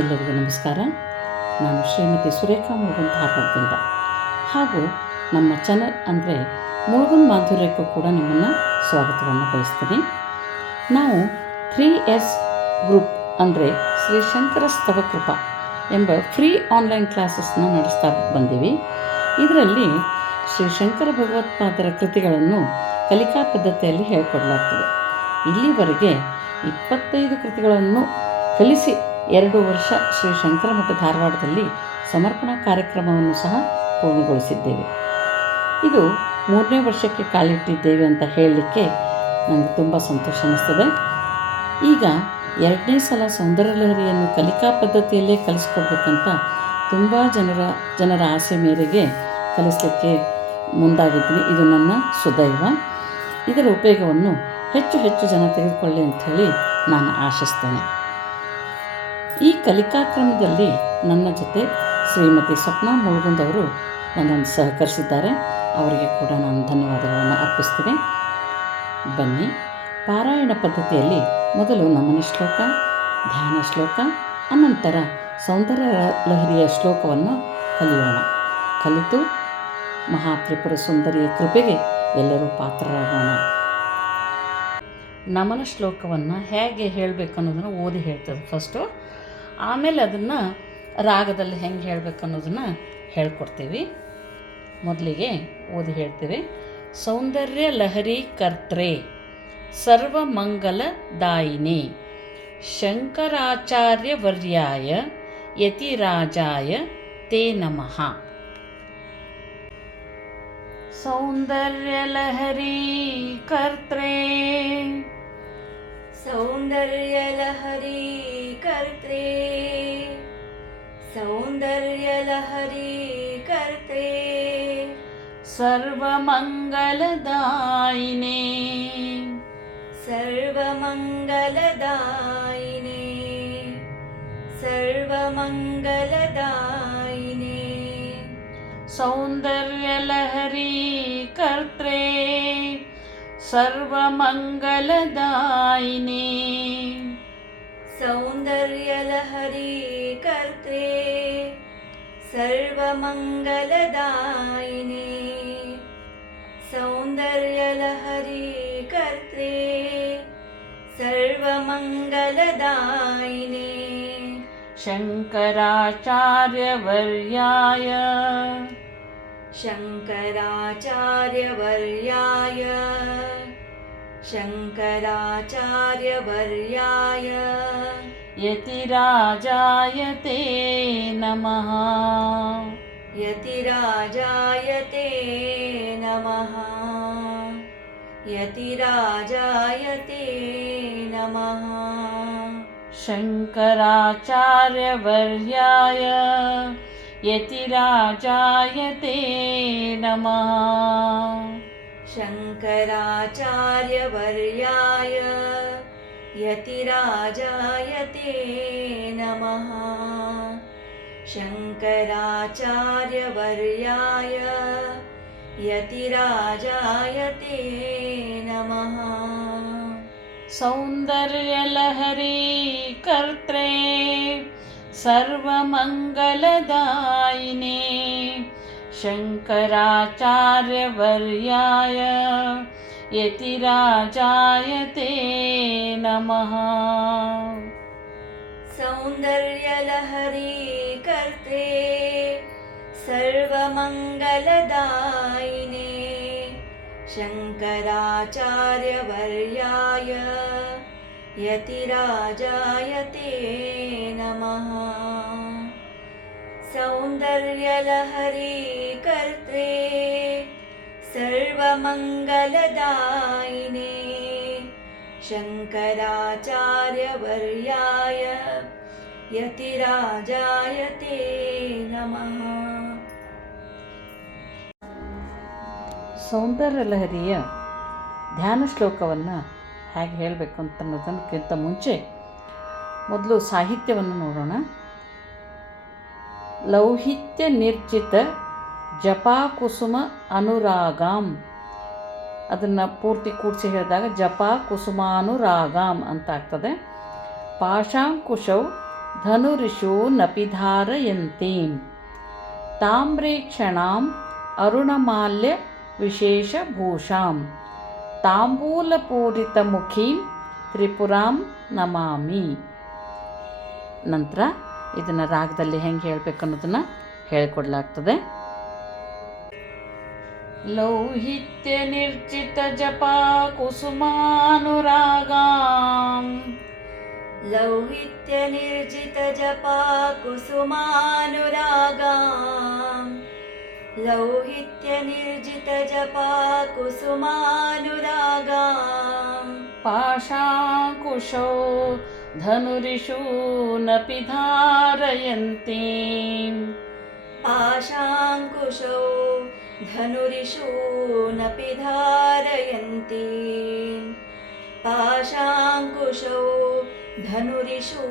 ಎಲ್ಲರಿಗೂ ನಮಸ್ಕಾರ. ನಾನು ಶ್ರೀಮತಿ ಸುರೇಖಾ ಮುಳುಗುಂದ್ ಧಾರವಾಡದಿಂದ, ಹಾಗೂ ನಮ್ಮ ಚಾನಲ್ ಅಂದರೆ ಮುಳುಗುಂದ್ ಮಾಧುರ್ಯಕ್ಕೂ ಕೂಡ ನಿಮ್ಮನ್ನು ಸ್ವಾಗತವನ್ನು ಬಯಸ್ತೀನಿ. ನಾವು 3S ಗ್ರೂಪ್ ಅಂದರೆ ಶ್ರೀ ಶಂಕರ ಸ್ತವಕೃಪಾ ಎಂಬ ಫ್ರೀ ಆನ್ಲೈನ್ ಕ್ಲಾಸಸ್ನ ನಡೆಸ್ತಾ ಬಂದೀವಿ. ಇದರಲ್ಲಿ ಶ್ರೀ ಶಂಕರ ಭಗವತ್ಪಾದರ ಕೃತಿಗಳನ್ನು ಕಲಿಕಾ ಪದ್ಧತಿಯಲ್ಲಿ ಹೇಳಿಕೊಡಲಾಗ್ತದೆ. ಇಲ್ಲಿವರೆಗೆ 25 ಕೃತಿಗಳನ್ನು ಕಲಿಸಿ 2 ವರ್ಷ ಶ್ರೀ ಶಂಕರ ಮಠ ಧಾರವಾಡದಲ್ಲಿ ಸಮರ್ಪಣಾ ಕಾರ್ಯಕ್ರಮವನ್ನು ಸಹ ಪೂರ್ಣಗೊಳಿಸಿದ್ದೇವೆ. ಇದು 3ನೇ ವರ್ಷಕ್ಕೆ ಕಾಲಿಟ್ಟಿದ್ದೇವೆ ಅಂತ ಹೇಳಲಿಕ್ಕೆ ನನಗೆ ತುಂಬ ಸಂತೋಷ ಅನ್ನಿಸ್ತದೆ. ಈಗ 2ನೇ ಸಲ ಸೌಂದರ್ಯ ಲಹರಿಯನ್ನು ಕಲಿಕಾ ಪದ್ಧತಿಯಲ್ಲೇ ಕಲಿಸ್ಕೊಡ್ಬೇಕಂತ ತುಂಬ ಜನರ ಆಸೆ ಮೇರೆಗೆ ಕಲಿಸಲಿಕ್ಕೆ ಮುಂದಾಗಿದ್ದೀನಿ. ಇದು ನನ್ನ ಸುದೈವ. ಇದರ ಉಪಯೋಗವನ್ನು ಹೆಚ್ಚು ಜನ ತೆಗೆದುಕೊಳ್ಳಿ ಅಂಥೇಳಿ ನಾನು ಆಶಿಸ್ತೇನೆ. ಈ ಕಲಿಕಾಕ್ರಮದಲ್ಲಿ ನನ್ನ ಜೊತೆ ಶ್ರೀಮತಿ ಸ್ವಪ್ನ ಮುಳುಗುಂದ್ ಅವರು ನನ್ನನ್ನು ಸಹಕರಿಸಿದ್ದಾರೆ. ಅವರಿಗೆ ಕೂಡ ನಾನು ಧನ್ಯವಾದಗಳನ್ನು ಅರ್ಪಿಸ್ತೀನಿ. ಬನ್ನಿ, ಪಾರಾಯಣ ಪದ್ಧತಿಯಲ್ಲಿ ಮೊದಲು ನಮನ ಶ್ಲೋಕ, ಧ್ಯಾನ ಶ್ಲೋಕ, ಅನಂತರ ಸೌಂದರ್ಯ ಲಹರಿಯ ಶ್ಲೋಕವನ್ನು ಕಲಿಯೋಣ. ಕಲಿತು ಮಹಾತ್ರಿಪುರ ಸುಂದರಿಯ ಕೃಪೆಗೆ ಎಲ್ಲರೂ ಪಾತ್ರರಾಗೋಣ. ನಮನ ಶ್ಲೋಕವನ್ನು ಹೇಗೆ ಹೇಳಬೇಕು ಅನ್ನೋದನ್ನು ಓದಿ ಹೇಳ್ತದೆ ಫಸ್ಟು. ಆಮೇಲೆ ಅದನ್ನು ರಾಗದಲ್ಲಿ ಹೆಂಗೆ ಹೇಳಬೇಕು ಅನ್ನೋದನ್ನು ಹೇಳ್ಕೊಡ್ತೀವಿ. ಮೊದಲಿಗೆ ಓದಿ ಹೇಳ್ತೀವಿ. ಸೌಂದರ್ಯ ಲಹರಿ ಕರ್ತ್ರೆ ಸರ್ವಮಂಗಲದಾಯಿನೇ ಶಂಕರಾಚಾರ್ಯವರ್ಯಾಯ ಯತಿರಾಜಾಯ ತೇ ನಮಃ. ಸೌಂದರ್ಯ ಲಹರಿ ಕರ್ತ್ರೆ सौंदर्य लहरी कर्त्रे सौंदर्य लहरी कर्त्रे सर्वमंगलदायिने सर्वमंगलदायिने सर्वमंगलदायिने सौंदर्य लहरी कर्त्रे सर्वमंगलदायिने सौंदर्य लहरी कर्त्रे सर्वमंगलदायिने सौंदर्य लहरी कर्त्रे सर्वमंगलदायिने शंकराचार्यवर्याय शंकराचार्यवर्याय शंकराचार्यवर्याय यतिराजाय ते नमः. यतिराजाय ते नमः. यतिराजाय ते नमः. शंकराचार्यवर्याय यतिराजाय ते नमः. शंकराचार्यवर्याय यतिराजाय ते नमः. शंकराचार्यवर्याय यतिराजाय ते नमः. सौंदर्य लहरी कर्त्रे सर्वमंगलदायिने शंकराचार्यवर्याय यतिराजाय ते नमः. सौंदर्य लहरी कर्त्रे सर्वमंगलदायिने शंकराचार्यवर्याय यतिराजाय ते नमः. सौंदर्य लहरी कर्त्रे सर्वमंगलदायिने शंकराचार्यवर्याय यतिराजाय ते नमः. ಸೌಂದರ್ಯ ಲಹರಿಯ ಧ್ಯಾನ ಶ್ಲೋಕವನ್ನು ಹೇಗೆ ಹೇಳಬೇಕು ಅಂತ ಅನ್ನೋದಕ್ಕಿಂತ ಮುಂಚೆ ಮೊದಲು ಸಾಹಿತ್ಯವನ್ನು ನೋಡೋಣ. ಲೌಹಿತ್ಯ ನಿರ್ಜಿತ ಜಪಾಕುಸುಮ ಅನುರಾಗಾಂ, ಅದನ್ನು ಪೂರ್ತಿ ಕೂಡಿಸಿ ಹೇಳಿದಾಗ ಜಪಾ ಕುಸುಮಾನುರಾಗಾಂ ಅಂತ ಆಗ್ತದೆ. ಪಾಶಾಂಕುಶೌ ಧನುರಿಷು ನಪಿ ಧಾರಯಂತೀಂ ತಾಮ್ರೇಕ್ಷಣಾಂ ಅರುಣಮಾಲ್ಯ ವಿಶೇಷಭೂಷಾಂ ತಾಂಬೂಲಪೂರಿತಮುಖೀಂ ತ್ರಿಪುರಾಂ ನಮಾಮಿ. ನಂತರ ಇದನ್ನು ರಾಗದಲ್ಲಿ ಹೆಂಗೆ ಹೇಳಬೇಕು ಅನ್ನೋದನ್ನು ಹೇಳಿಕೊಡ್ಲಾಗ್ತದೆ. ಲೌಹಿತ್ಯ ನಿರ್ಜಿತ ಜಪಾ ಕುಸುಮಾನುರಾಗಾಂ ಲೌಹಿತ್ಯ ನಿರ್ಜಿತ ಜಪಾ ಕುಸುಮಾನುರಾಗಾಂ ಲೌಹಿತ್ಯ ನಿರ್ಜಿತ ಜಪಾ ಕುಸುಮಾನುರಾಗಾಂ ಪಾಶಾಂಕುಶೋ ಧನುರಿಷು ನಪಿ ಧಾರಯಂತೀಂ ಪಾಶಾಂಕುಶೋ ಧನುರಿಷು ನಪಿ ಧಾರಯಂತೀಂ ಪಾಶಾಂಕುಶೋ ಧನುರಿಷು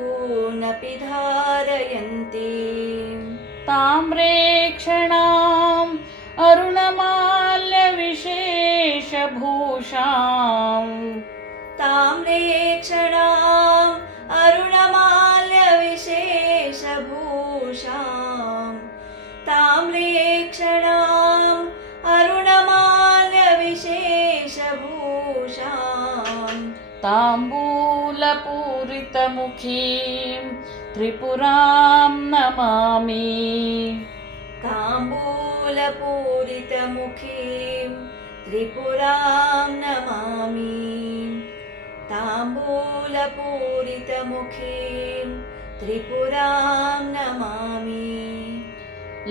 ನಪಿ ಧಾರಯಂತೀಂ ತಾಮ್ರೇಕ್ಷಣಾಂ ಅರುಣಮಾಲ್ಯ ವಿಶೇಷಭೂಷಾಂ ತಾಮ್ರೇಕ್ಷಣಾಂ ಅರುಣಮಾಲ್ಯ ವಿಶೇಷಭೂಷಾಂ ತಾಮ್ರೇಕ್ಷಣಾಂ ಅರುಣಮಾಲ್ಯ ವಿಶೇಷಭೂಷಾಂ ತಾಂಬೂಲಪೂರಿತಮುಖೀಂ ತ್ರಿಪುರಾಂ ನಮಾಮಿ ತಾಂಬೂಲಪೂರಿತಮುಖೀಂ ತ್ರಿಪುರಾಂ ನಮಾಮಿ ತಾಂಬೂಲಪೂರಿತಮುಖೀಂ ತ್ರಿಪುರಾಂ ನಮಾಮಿ.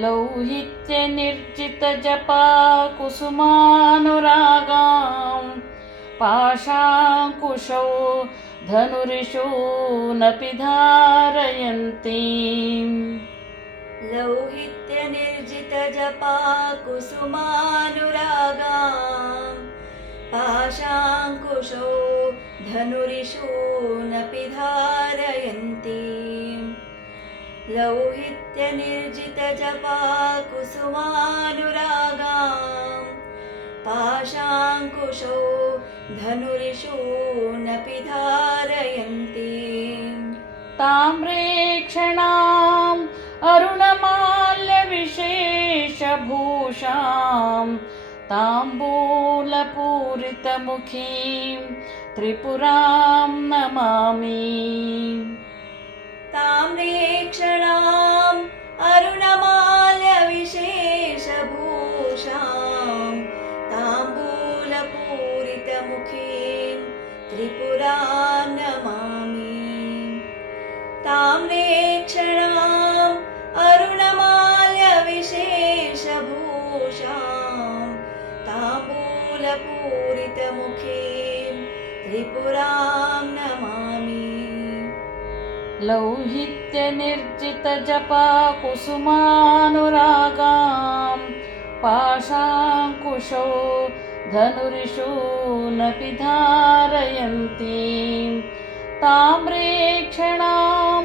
ಲೌಹಿತ್ಯ ನಿರ್ಜಿತ ಜಪಾ ಕುಸುಮಾನುರಾಗಾಂ ಪಾಶಾಂಕುಶೌ ಧನುರಿಷು ನಪಿ ಧಾರಯಂತೀಂ ಲೌಹಿತ್ಯ ನಿರ್ಜಿತ ಜಪಾ ಕುಸುಮಾನುರಾಗಾಂ ಪಾಶಾಂಕುಶೋ ಧನುರಿಷು ನಪಿ ಧಾರಯಂತೀಂ ಲೌಹಿತ್ಯ ನಿರ್ಜಿತ ಜಪಾ ಕುಸುಮಾನುರಾಗಾಂ ಪಾಶಾಂಕುಶೋ ಧನುರಿಷು ನಪಿ ಧಾರಯಂತೀಂ ತಾಮ್ರೇಕ್ಷಣಾಂ ಅರುಣಮಾಲ್ಯ ವಿಶೇಷಭೂಷಾಂ ತಾಂಬೂಲಪೂರಿತಮುಖೀಂ ತ್ರಿಪುರಾಂ ನಮಾಮಿ ತಾಮ್ರೇಕ್ಷಣಾಂ ಅರುಣಮಾಲ್ಯ ವಿಶೇಷಭೂಷಾಂ ತಾಂಬೂಲಪೂರಿತಮುಖೀಂ ತ್ರಿಪುರಾಂ ನಮಾಮಿ ತಾಮ್ರೇಕ್ಷಣಾಂ ಅರುಣಮಾಲ್ಯ ವಿಶೇಷಭೂಷಾಂ ತಾಂಬೂಲಪೂರಿತಮುಖೀಂ ತ್ರಿಪುರಾಂ ನಮಾಮಿ. ಲೌಹಿತ್ಯ ನಿರ್ಜಿತ ಜಪಾ ಕುಸುಮಾನುರಾಗಾಂ ಪಾಶಾಂಕುಶೋ ಧನುರಿಷು ನಪಿ ಧಾರಯಂತೀಂ ತಾಮ್ರೇಕ್ಷಣಾಂ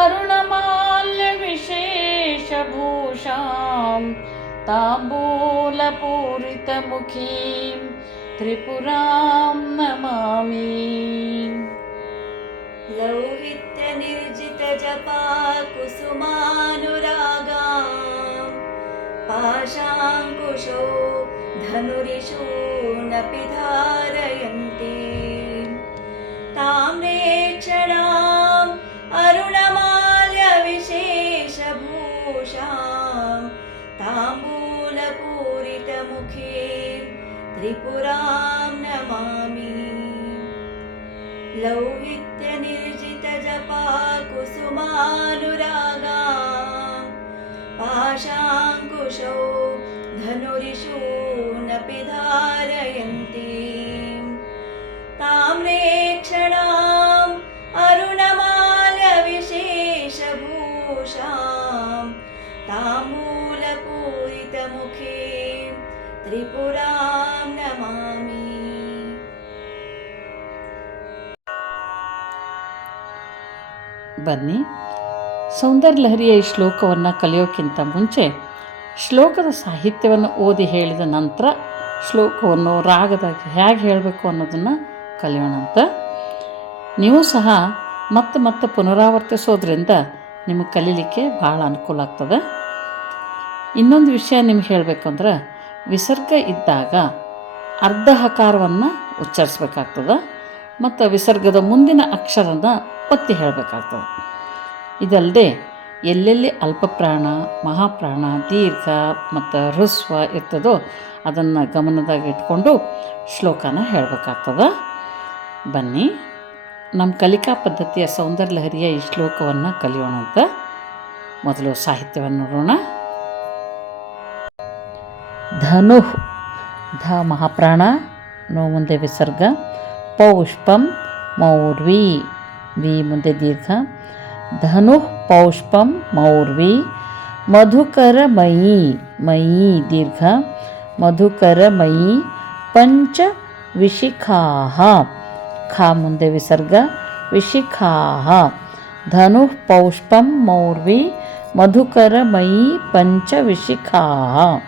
ಅರುಣಮಾಲ್ಯ ವಿಶೇಷಭೂಷಾಂ ತಾಂಬೂಲಪೂರಿತಮುಖೀಂ ತ್ರಿಪುರಾಂ ನಮಾಮಿ. ಲೌಹಿತ್ಯ ನಿರ್ಜಿತ ಜಪಾ ಕುಸುಮಾನುರಾಗಾಂ ಪಾಶಾಂಕುಶೋ ಧನುರಿಷು ನಪಿ ಧಾರಯಂತೀಂ ತಾಮ್ರೇಕ್ಷಣಾಂ ಅರುಣಮಾಲ್ಯ ವಿಶೇಷಭೂಷಾಂ ತಾಂಬೂಲಪೂರಿತಮುಖೀಂ ತ್ರಿಪುರಾಂ ನಮಾಮಿ. ಲೌಹಿತ್ಯ ನಿರ್ಜಿತ ಜಪಾ ಕುಸುಮಾನುರಾಗಾಂ ಪಾಶಾಂಕುಶೋ ಧನುರಿಷು ನಪಿ ಧಾರಯಂತೀಂ ತಾಮ್ರೇಕ್ಷಣಾಂ ಅರುಣಮಾಲ್ಯ ವಿಶೇಷಭೂಷಾಂ ತಾಂಬೂಲಪೂರಿತಮುಖೀಂ ತ್ರಿಪುರಾಂ ನಮಾಮಿ. ಬನ್ನಿ, ಸೌಂದರ್ಯಲಹರಿಯ ಈ ಶ್ಲೋಕವನ್ನು ಕಲಿಯೋಕ್ಕಿಂತ ಮುಂಚೆ ಶ್ಲೋಕದ ಸಾಹಿತ್ಯವನ್ನು ಓದಿ ಹೇಳಿದ ನಂತರ ಶ್ಲೋಕವನ್ನು ರಾಗದಾಗಿ ಹೇಗೆ ಹೇಳಬೇಕು ಅನ್ನೋದನ್ನು ಕಲಿಯೋಣಂತ. ನೀವು ಸಹ ಮತ್ತೆ ಮತ್ತೆ ಪುನರಾವರ್ತಿಸೋದ್ರಿಂದ ನಿಮಗೆ ಕಲೀಲಿಕ್ಕೆ ಭಾಳ ಅನುಕೂಲ ಆಗ್ತದೆ. ಇನ್ನೊಂದು ವಿಷಯ ನಿಮ್ಗೆ ಹೇಳಬೇಕಂದ್ರೆ, ವಿಸರ್ಗ ಇದ್ದಾಗ ಅರ್ಧ ಹಕಾರವನ್ನು ಉಚ್ಚರಿಸ್ಬೇಕಾಗ್ತದೆ ಮತ್ತು ವಿಸರ್ಗದ ಮುಂದಿನ ಅಕ್ಷರನ ಒತ್ತಿ ಹೇಳಬೇಕಾಗ್ತದೆ. ಇದಲ್ಲದೆ ಎಲ್ಲೆಲ್ಲಿ ಅಲ್ಪಪ್ರಾಣ, ಮಹಾಪ್ರಾಣ, ದೀರ್ಘ ಮತ್ತು ಹ್ರಸ್ವ ಇರ್ತದೋ ಅದನ್ನು ಗಮನದಾಗ ಇಟ್ಕೊಂಡು ಶ್ಲೋಕನ ಹೇಳಬೇಕಾಗ್ತದೆ. ಬನ್ನಿ, ನಮ್ಮ ಕಲಿಕಾ ಪದ್ಧತಿಯ ಸೌಂದರ್ಯ ಲಹರಿಯ ಈ ಶ್ಲೋಕವನ್ನು ಕಲಿಯೋಣಂತ. ಮೊದಲು ಸಾಹಿತ್ಯವನ್ನು ನೋಡೋಣ. ಧನು, ಧ ಮಹಾಪ್ರಾಣ, ನೋ ಮುಂದೆ ವಿಸರ್ಗ, ಪೌಷ್ಪಂ ಮೌರ್ವಿ, ವಿ ಮುಂದೆ ದೀರ್ಘ, ಧನು ಪೌಷ್ಪಂ ಮೌರ್ವಿ, ಮಧುಕರಮಯಿ, ಮಯಿ ದೀರ್ಘ, ಮಧುಕರಮಯಿ ಪಂಚ ವಿಶಿಖಾಃ, ಖ ಮುಂದೆ ವಿಸರ್ಗ, ವಿಶಿಖಾಃ, ಧನು ಪೌಷ್ಪಂ ಮೌರ್ವಿ, ಮಧುಕರಮಯಿ ಪಂಚ ವಿಶಿಖಾಃ,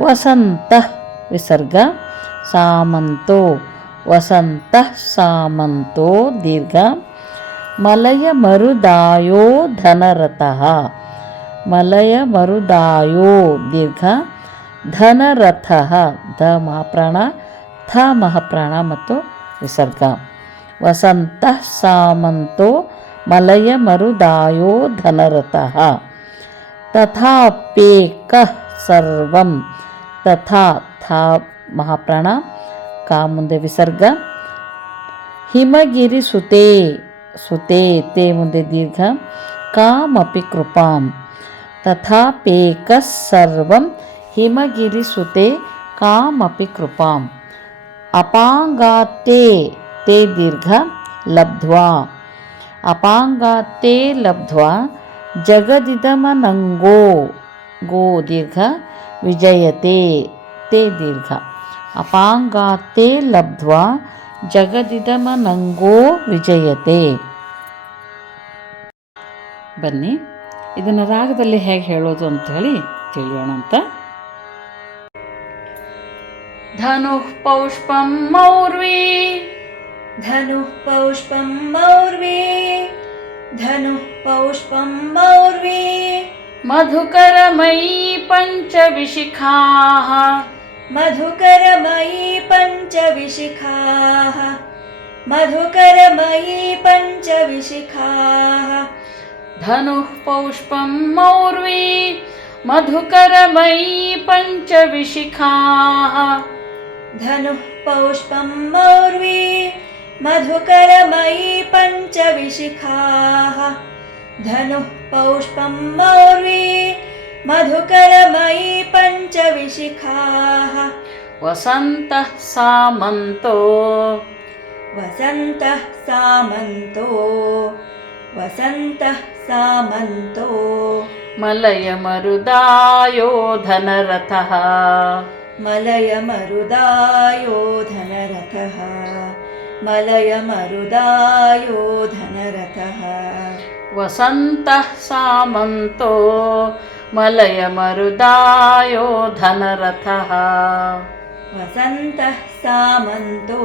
ವಸಂತಃ ವಿಸರ್ಗ, ಸಾಮಂತೋ, ವಸಂತಃ ಸಾಮಂತೋ ದೀರ್ಘ, ಮಲಯ ಮರುದಾಯೋ ಧನರಥಃ, ಮಲಯ ಮರುದಾಯೋ ದೀರ್ಘ, ಧನರಥಃ, ಧ ಮಹಾಪ್ರಾಣ, ಥ ಮಹಾಪ್ರಾಣ ಮತ್ತು ವಿಸರ್ಗ, ವಸಂತಃ ಸಾಮಂತೋ ಮಲಯ ಮರುದಾಯೋ ಧನರಥಃ, ತಥಾಪ್ಯೇಕಃ ಸರ್ವಂ, ತಥಾ ಥ ಮಹಾಪ್ರಾಣ, ಕಾ ಮುಂದೆ ವಿಸರ್ಗ, ಹಿಮಗಿರಿ ಸುತೆ, ಸುತೆ ತೇ ಮುಂದೆ ದೀರ್ಘ, ಕಾಮಪಿ ಕೃಪಾಂ, ತಥಾಪ್ಯೇಕಃ ಸರ್ವಂ ಹಿಮಗಿರಿ ಸುತೆ ಕಾಮಪಿ ಕೃಪಾಂ, ಅಪಾಂಗಾತೆ ತೇ ದೀರ್ಘ ಲಬ್ಧ್ವಾ, ಅಪಾಂಗಾತೆ ಲಬ್ಧ್ವಾ ಜಗದಿದಮನಂಗೋ, ಗೋ ದೀರ್ಘ, ವಿಜಯತೆ ತೇ ದೀರ್ಘ, ಅಪಾಂಗಾತೆ ಲಬ್ಧ್ವಾ ಜಗದಿದಮನಂಗೋ ವಿಜಯತೆ. ಬನ್ನಿ, ಇದನ್ನು ರಾಗದಲ್ಲಿ ಹೇಗೆ ಹೇಳೋದು ಅಂಥೇಳಿ ತಿಳಿಯೋಣಂತ. ಧನುಃ ಪೌಷ್ಪಂ ಮೌರ್ವಿ, धनुः पौष्पं मौर्वी, धनुः पौष्पं मौर्वी, मधुकरमयी पञ्चविशिखाः, मधुकरमयी पञ्चविशिखाः, मधुकरमयी पञ्चविशिखाः, धनुः पौष्पं मौर्वी, मधुकरमयी पञ्चविशिखाः, धनुः पौष्पं मौर्वी, मधुकरमयी पञ्चविशिखाः, धनुः पौष्पं मौर्वी, मधुकरमयी पञ्चविशिखाः, वसन्तः सामन्तो, वसन्तः सामन्तो, वसन्तः सामन्तो, मलयमरुदायो धनरथः, मलयमरुदायो धनरथः, मलयमरुदायो धनरथः, वसन्तः सामन्तो मलयमरुदायो धनरथः, वसन्तः सामन्तो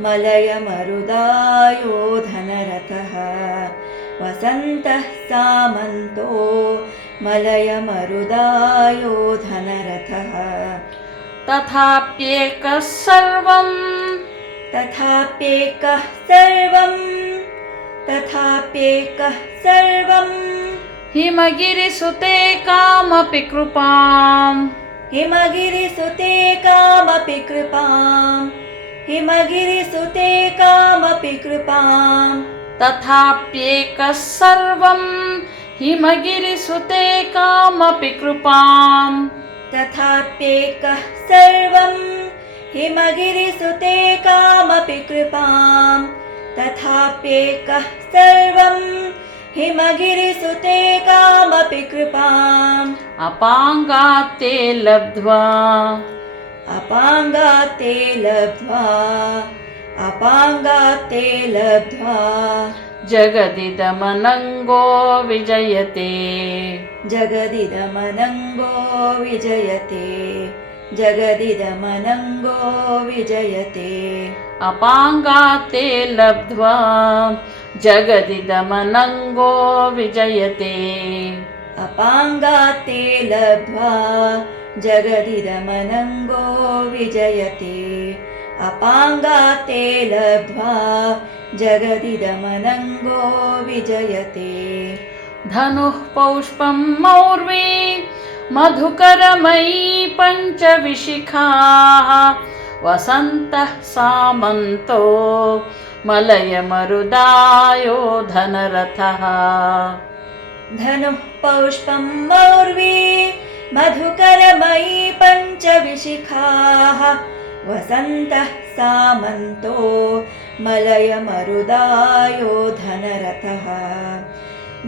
मलयमरुदायो धनरथः, वसन्तः सामन्तो मलयमरुदायो धनरथः, तथाप्येकः सर्वं, तथाप्येकः सर्वं, तथाप्येकः सर्वं, हिमगिरिसुते कामपि कृपां, हिमगिरिसुते कामपि कृपां, हिमगिरिसुते कामपि कृपां, तथाप्येकः सर्वं हिमगिरिसुते कामपि कृपां, तथाप्येकः सर्वं हिमगिरिसुते कामपि कृपां, तथाप्येकः सर्वं हिमगिरिसुते कामपि कृपाम्, अपाङ्गात्ते लब्ध्वा, अपाङ्गात्ते लब्ध्वा, अपाङ्गात्ते लब्ध्वा, जगदिदमनङ्गो विजयते, जगदिदमनङ्गो विजयते, जगदिदमनङ्गो विजयते, अपाङ्गात्ते लब्ध्वा जगदिदमनङ्गो विजयते अपाङ्गात्ते लब्ध्वा जगदिदमनङ्गो विजयते अपाङ्गात्ते लब्ध्वा जगदिदमनङ्गो विजयते धनुः पौष्पं मौर्वी मधुकरमयी पञ्चविशिखाः वसन्तः सामन्तो मलयमरुदायो धनरथः धनुः पौष्पं मौर्वी मधुकरमयी पञ्चविशिखाः वसन्तः सामन्तो मलयमरुदायो धनरथः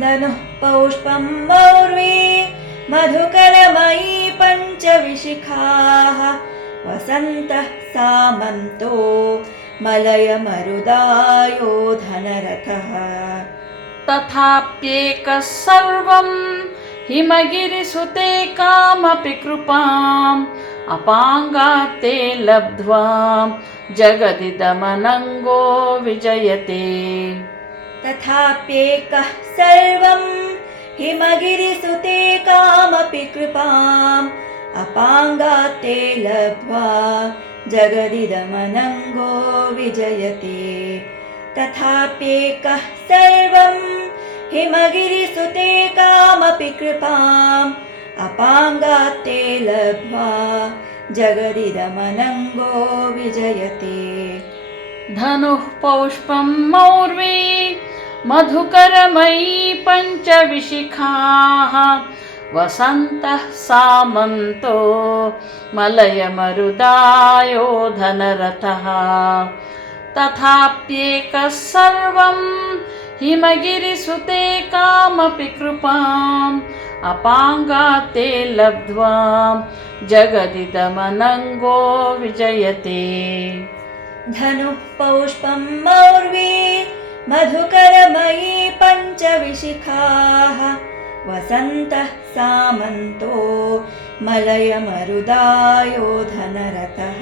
धनुः पौष्पं मौर्वी मधुकरमयी पञ्चविशिखाः वसन्तः सामन्तो मलयमरुदायो धनरथः तथाप्येकः सर्वं हिमगिरिसुते कामपि कृपाम् अपाङ्गात्ते लब्ध्वा जगदिदमनङ्गो विजयते तथाप्येकः सर्वं हिमगिरिसुते कामपि कृपाम् अपाङ्गात्ते लब्ध्वा जगदिदमनङ्गो विजयते तथाप्येकः सर्वं हिमगिरिसुते कामपि कृपाम् अपाङ्गात्ते लब्ध्वा जगदिदमनङ्गो विजयते धनुः पौष्पं मौर्वी मधुकरमयी पञ्चविशिखाः वसन्तः सामन्तो मलयमरुदायो धनरथः तथाप्येकः सर्वं हिमगिरिसुते कामपि कृपाम् अपाङ्गात्ते लब्ध्वा जगदिदमनङ्गो विजयते धनुः पौष्पं मौर्वी मधुकरमयी पञ्चविशिखाः वसन्तः सामन्तो मलयमरुदायो धनरथः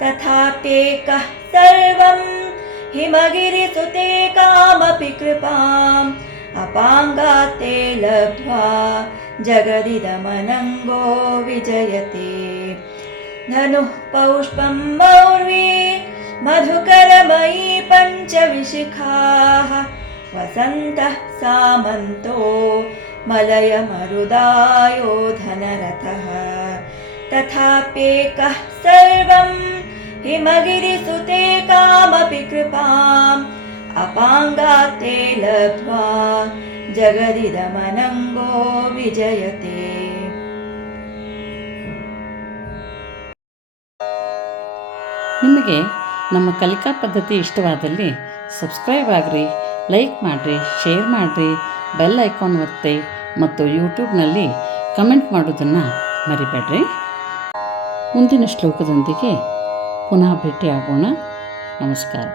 तथाप्येकः सर्वं हिमगिरिसुते कामपि कृपाम् अपाङ्गात्ते लब्ध्वा जगदिदमनङ्गो विजयते धनुः पौष्पं मौर्वी मधुकरमयी पञ्चविशिखाः वसन्तः सामन्तो मलयमरुदायो धनरथः तथाप्येकः सर्वं हिमगिरिसुते कामपि कृपाम् अपाङ्गात्ते लब्ध्वा जगदिदमनङ्गो विजयते ನಿಮಗೆ ನಮ್ಮ ಕಲಿಕಾ ಪದ್ಧತಿ ಇಷ್ಟವಾದಲ್ಲಿ ಸಬ್ಸ್ಕ್ರೈಬ್ ಆಗಿರಿ, ಲೈಕ್ ಮಾಡಿರಿ, ಶೇರ್ ಮಾಡಿರಿ, ಬೆಲ್ ಐಕಾನ್ ಒತ್ತಿ ಮತ್ತು ಯೂಟ್ಯೂಬ್ನಲ್ಲಿ ಕಮೆಂಟ್ ಮಾಡೋದನ್ನು ಮರಿಬೇಡ್ರಿ. ಮುಂದಿನ ಶ್ಲೋಕದೊಂದಿಗೆ ಪುನಃ ಭೇಟಿಯಾಗೋಣ. ನಮಸ್ಕಾರ.